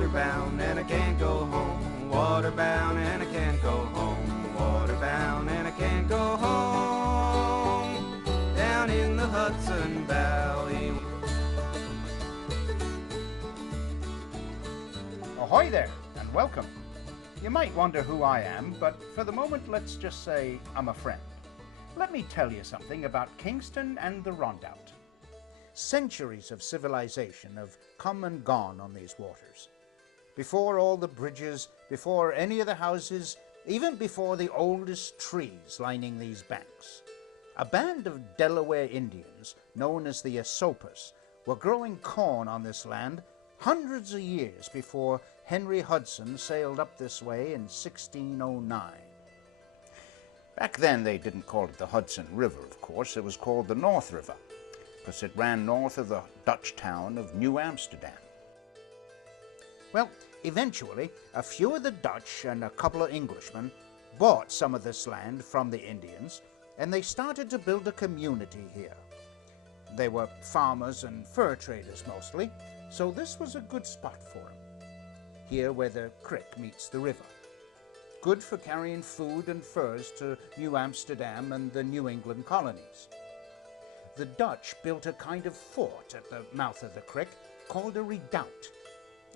waterbound and I can't go home. Waterbound and I can't go home. Waterbound and I can't go home. Down in the Hudson Valley. Ahoy there, and welcome. You might wonder who I am, but for the moment, let's just say I'm a friend. Let me tell you something about Kingston and the Rondout. Centuries of civilization have come and gone on these waters. Before all the bridges, before any of the houses, even before the oldest trees lining these banks, a band of Delaware Indians, known as the Esopus, were growing corn on this land hundreds of years before Henry Hudson sailed up this way in 1609. Back then they didn't call it the Hudson River, of course. It was called the North River, because it ran north of the Dutch town of New Amsterdam. Well, eventually, a few of the Dutch and a couple of Englishmen bought some of this land from the Indians, and they started to build a community here. They were farmers and fur traders mostly, so this was a good spot for them, here where the creek meets the river. Good for carrying food and furs to New Amsterdam and the New England colonies. The Dutch built a kind of fort at the mouth of the creek called a redoubt.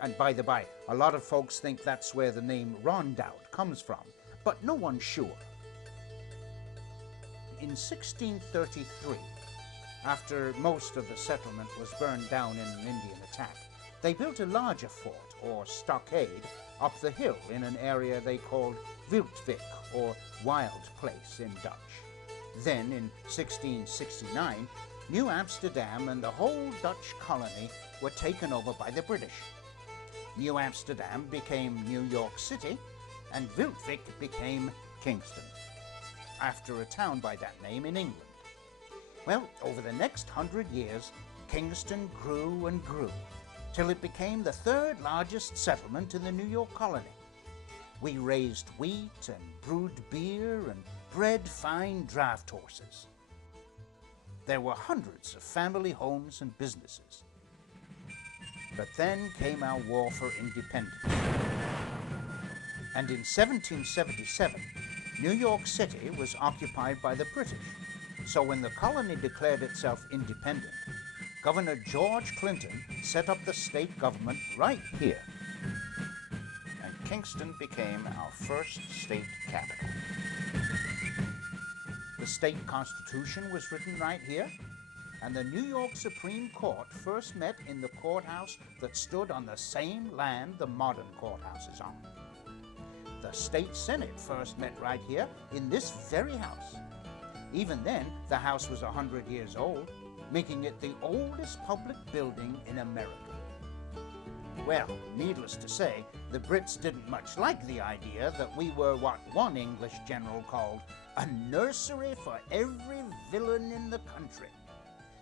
And by the by, a lot of folks think that's where the name Rondout comes from, but no one's sure. In 1633, after most of the settlement was burned down in an Indian attack, they built a larger fort, or stockade, up the hill in an area they called Wildvik, or Wild Place in Dutch. Then, in 1669, New Amsterdam and the whole Dutch colony were taken over by the British. New Amsterdam became New York City, and Wildvik became Kingston, after a town by that name in England. Well, over the next 100 years, Kingston grew and grew, till it became the third largest settlement in the New York colony. We raised wheat and brewed beer and bred fine draft horses. There were hundreds of family homes and businesses. But then came our war for independence. And in 1777, New York City was occupied by the British. So when the colony declared itself independent, Governor George Clinton set up the state government right here. And Kingston became our first state capital. The state constitution was written right here, and the New York Supreme Court first met in the courthouse that stood on the same land the modern courthouse is on. The state senate first met right here in this very house. Even then, the house was 100 years old, making it the oldest public building in America. Well, needless to say, the Brits didn't much like the idea that we were what one English general called a nursery for every villain in the country.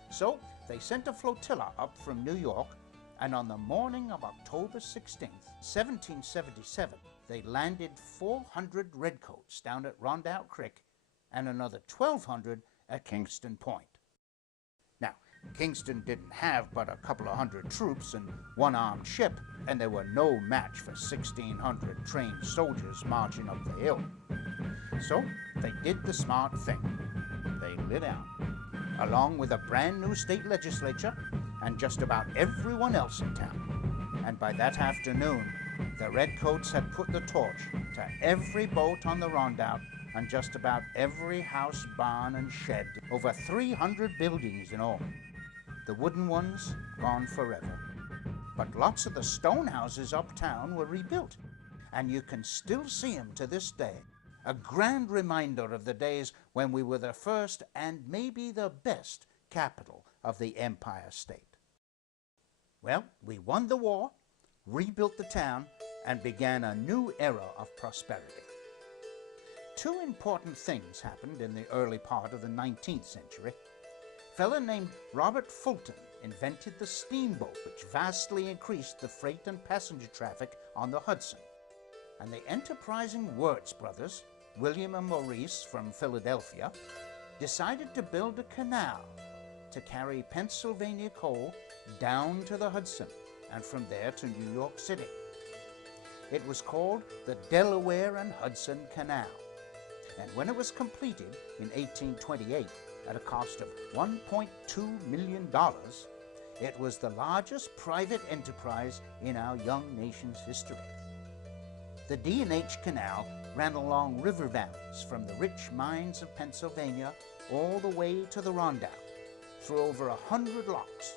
So they sent a flotilla up from New York, and on the morning of October 16th, 1777, they landed 400 redcoats down at Rondout Creek and another 1,200 at Kingston Point. Now, Kingston didn't have but a couple of hundred troops and one armed ship, and they were no match for 1,600 trained soldiers marching up the hill. So they did the smart thing. They lit out, along with a brand new state legislature and just about everyone else in town. And by that afternoon, the redcoats had put the torch to every boat on the Rondout and just about every house, barn, and shed, over 300 buildings in all. The wooden ones gone forever. But lots of the stone houses uptown were rebuilt, and you can still see them to this day. A grand reminder of the days when we were the first and maybe the best capital of the Empire State. Well, we won the war, rebuilt the town, and began a new era of prosperity. Two important things happened in the early part of the 19th century. A fellow named Robert Fulton invented the steamboat, which vastly increased the freight and passenger traffic on the Hudson. And the enterprising Wirtz brothers, William and Maurice from Philadelphia, decided to build a canal to carry Pennsylvania coal down to the Hudson and from there to New York City. It was called the Delaware and Hudson Canal. And when it was completed in 1828 at a cost of $1.2 million, it was the largest private enterprise in our young nation's history. The D&H Canal ran along river valleys from the rich mines of Pennsylvania all the way to the Rondout, through over 100 locks.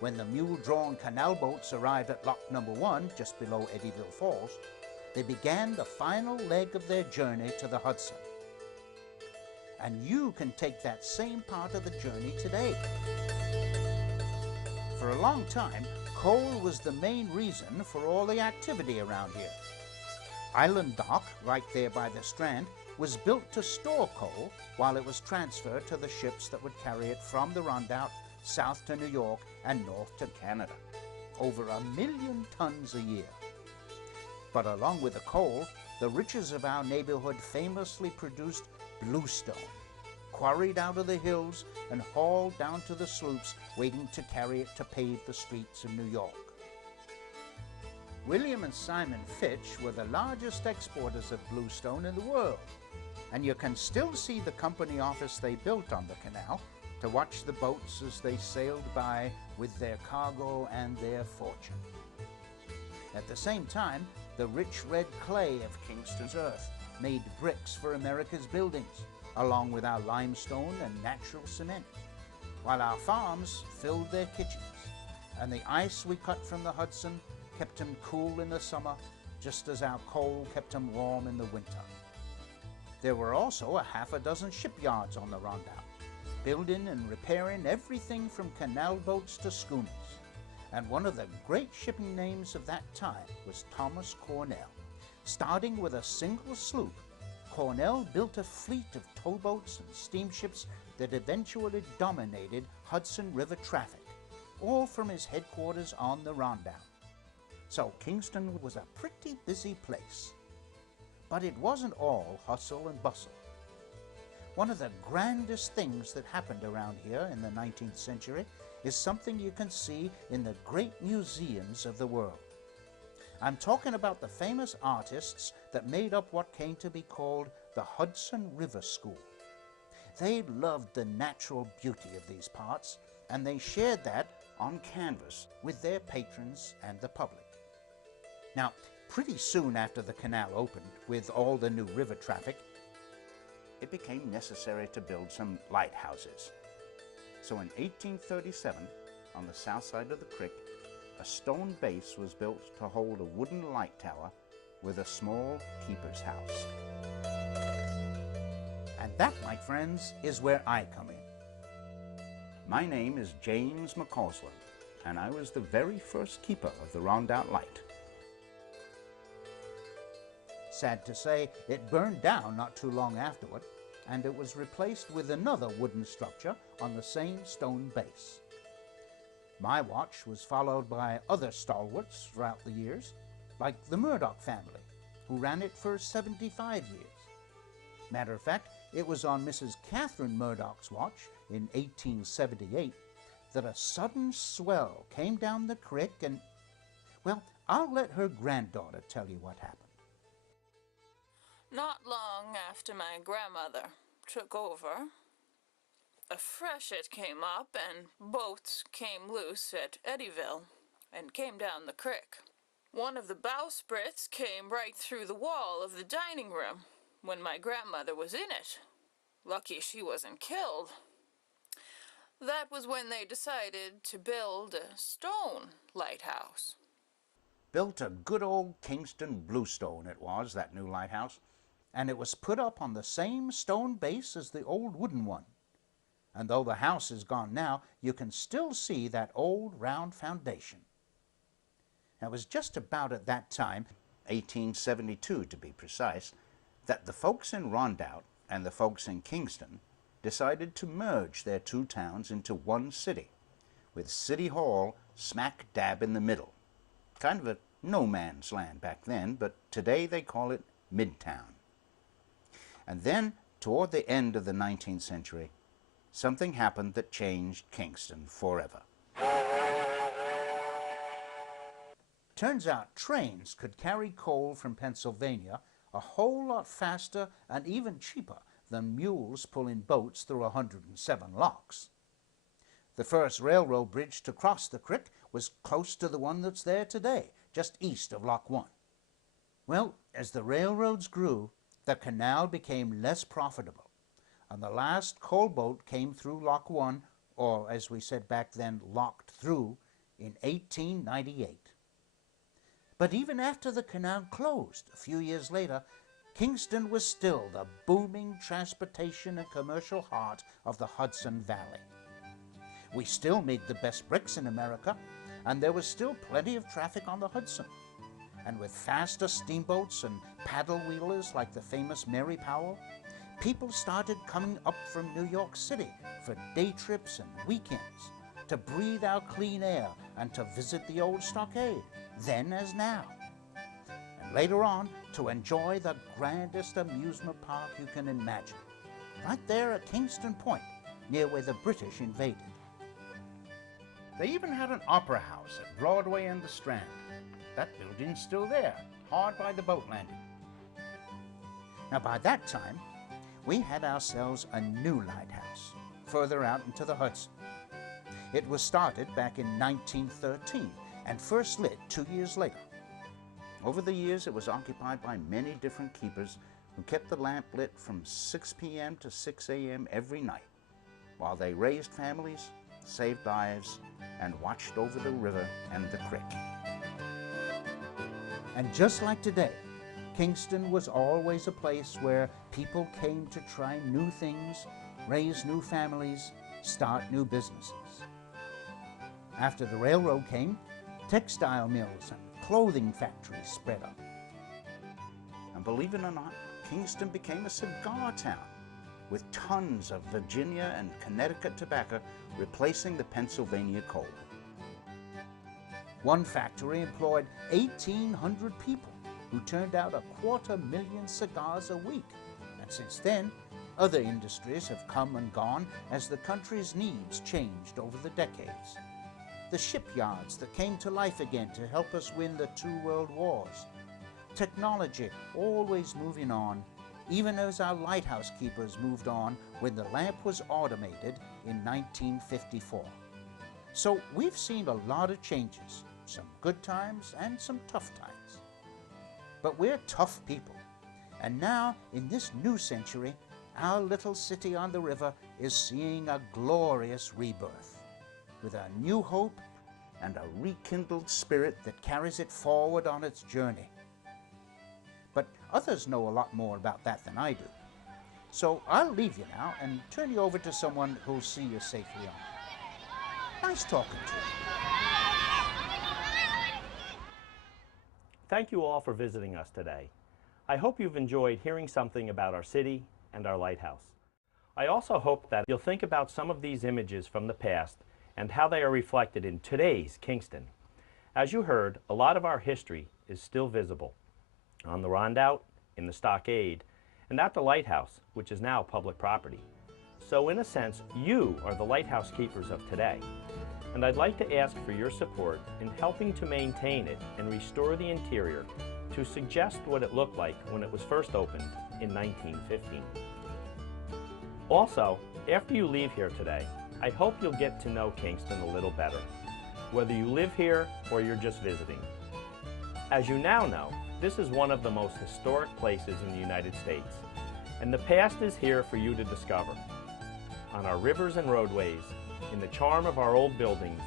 When the mule-drawn canal boats arrived at Lock Number 1, just below Eddyville Falls, they began the final leg of their journey to the Hudson. And you can take that same part of the journey today. For a long time, coal was the main reason for all the activity around here. Island Dock, right there by the Strand, was built to store coal while it was transferred to the ships that would carry it from the Rondout south to New York and north to Canada. Over 1 million tons a year. But along with the coal, the riches of our neighborhood famously produced bluestone, quarried out of the hills and hauled down to the sloops waiting to carry it to pave the streets of New York. William and Simon Fitch were the largest exporters of bluestone in the world, and you can still see the company office they built on the canal to watch the boats as they sailed by with their cargo and their fortune. At the same time, the rich red clay of Kingston's earth made bricks for America's buildings, along with our limestone and natural cement, while our farms filled their kitchens, and the ice we cut from the Hudson kept them cool in the summer, just as our coal kept them warm in the winter. There were also a half a dozen shipyards on the Rondout, building and repairing everything from canal boats to schooners. And one of the great shipping names of that time was Thomas Cornell. Starting with a single sloop, Cornell built a fleet of towboats and steamships that eventually dominated Hudson River traffic, all from his headquarters on the Rondout. So Kingston was a pretty busy place. But it wasn't all hustle and bustle. One of the grandest things that happened around here in the 19th century is something you can see in the great museums of the world. I'm talking about the famous artists that made up what came to be called the Hudson River School. They loved the natural beauty of these parts, and they shared that on canvas with their patrons and the public. Now, pretty soon after the canal opened, with all the new river traffic, it became necessary to build some lighthouses. So in 1837, on the south side of the creek, a stone base was built to hold a wooden light tower with a small keeper's house. And that, my friends, is where I come in. My name is James McCausland, and I was the very first keeper of the Rondout Light. Sad to say, it burned down not too long afterward, and it was replaced with another wooden structure on the same stone base. My watch was followed by other stalwarts throughout the years, like the Murdoch family, who ran it for 75 years. Matter of fact, it was on Mrs. Catherine Murdoch's watch in 1878 that a sudden swell came down the creek and, well, I'll let her granddaughter tell you what happened. Not long after my grandmother took over, a freshet came up and boats came loose at Eddyville and came down the creek. One of the bowsprits came right through the wall of the dining room when my grandmother was in it. Lucky she wasn't killed. That was when they decided to build a stone lighthouse. Built a good old Kingston bluestone it was, that new lighthouse, and it was put up on the same stone base as the old wooden one. And though the house is gone now, you can still see that old round foundation. Now, it was just about at that time, 1872 to be precise, that the folks in Rondout and the folks in Kingston decided to merge their two towns into one city, with City Hall smack dab in the middle. Kind of a no man's land back then, but today they call it Midtown. And then, toward the end of the 19th century, something happened that changed Kingston forever. Turns out trains could carry coal from Pennsylvania a whole lot faster and even cheaper than mules pulling boats through 107 locks. The first railroad bridge to cross the creek was close to the one that's there today, just east of Lock 1. Well, as the railroads grew, the canal became less profitable, and the last coal boat came through Lock 1, or as we said back then, locked through, in 1898. But even after the canal closed a few years later, Kingston was still the booming transportation and commercial heart of the Hudson Valley. We still made the best bricks in America, and there was still plenty of traffic on the Hudson. And with faster steamboats and paddle wheelers like the famous Mary Powell, people started coming up from New York City for day trips and weekends, to breathe our clean air and to visit the old stockade, then as now. And later on, to enjoy the grandest amusement park you can imagine, right there at Kingston Point, near where the British invaded. They even had an opera house at Broadway and the Strand. That building's still there, hard by the boat landing. Now by that time, we had ourselves a new lighthouse, further out into the Hudson. It was started back in 1913 and first lit 2 years later. Over the years, it was occupied by many different keepers who kept the lamp lit from 6 p.m. to 6 a.m. every night, while they raised families, saved lives, and watched over the river and the creek. And just like today, Kingston was always a place where people came to try new things, raise new families, start new businesses. After the railroad came, textile mills and clothing factories spread up. And believe it or not, Kingston became a cigar town, with tons of Virginia and Connecticut tobacco replacing the Pennsylvania coal. One factory employed 1,800 people who turned out 250,000 cigars a week. And since then, other industries have come and gone as the country's needs changed over the decades. The shipyards that came to life again to help us win the 2 world wars. Technology always moving on, even as our lighthouse keepers moved on when the lamp was automated in 1954. So we've seen a lot of changes, some good times and some tough times. But we're tough people, and now in this new century, our little city on the river is seeing a glorious rebirth, with a new hope and a rekindled spirit that carries it forward on its journey. But others know a lot more about that than I do. So I'll leave you now and turn you over to someone who'll see you safely on. Nice talking to you. Thank you all for visiting us today. I hope you've enjoyed hearing something about our city and our lighthouse. I also hope that you'll think about some of these images from the past and how they are reflected in today's Kingston. As you heard, a lot of our history is still visible on the Rondout, in the stockade, and at the lighthouse, which is now public property. So in a sense, you are the lighthouse keepers of today. And I'd like to ask for your support in helping to maintain it and restore the interior to suggest what it looked like when it was first opened in 1915. Also, after you leave here today, I hope you'll get to know Kingston a little better, whether you live here or you're just visiting. As you now know, this is one of the most historic places in the United States, and the past is here for you to discover. On our rivers and roadways, in the charm of our old buildings,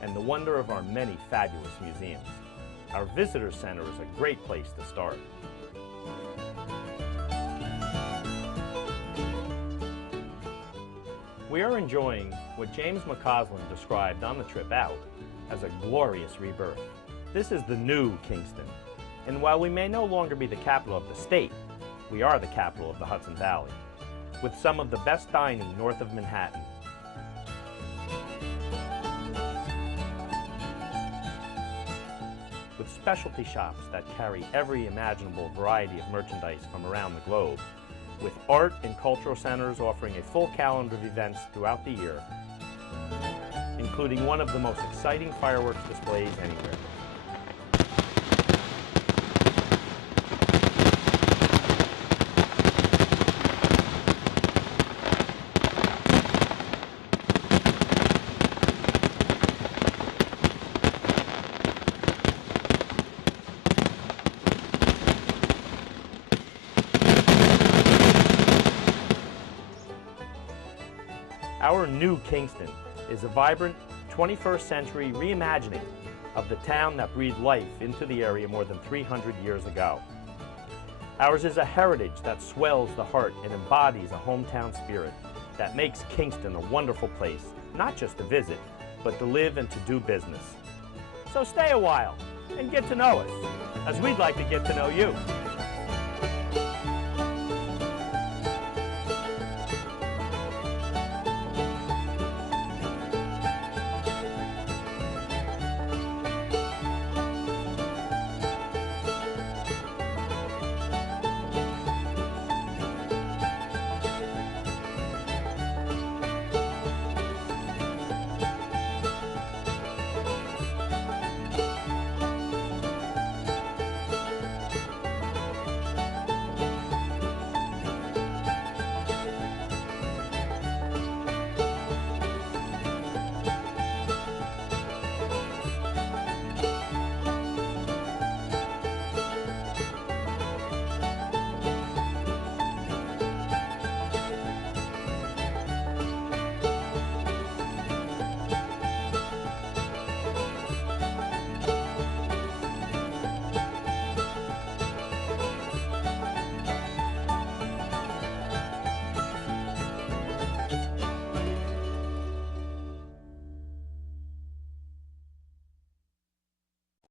and the wonder of our many fabulous museums. Our visitor center is a great place to start. We are enjoying what James McCausland described on the trip out as a glorious rebirth. This is the new Kingston, and while we may no longer be the capital of the state, we are the capital of the Hudson Valley, with some of the best dining north of Manhattan. With specialty shops that carry every imaginable variety of merchandise from around the globe, with art and cultural centers offering a full calendar of events throughout the year, including one of the most exciting fireworks displays anywhere. Our new Kingston is a vibrant 21st century reimagining of the town that breathed life into the area more than 300 years ago. Ours is a heritage that swells the heart and embodies a hometown spirit that makes Kingston a wonderful place, not just to visit, but to live and to do business. So stay a while and get to know us, as we'd like to get to know you.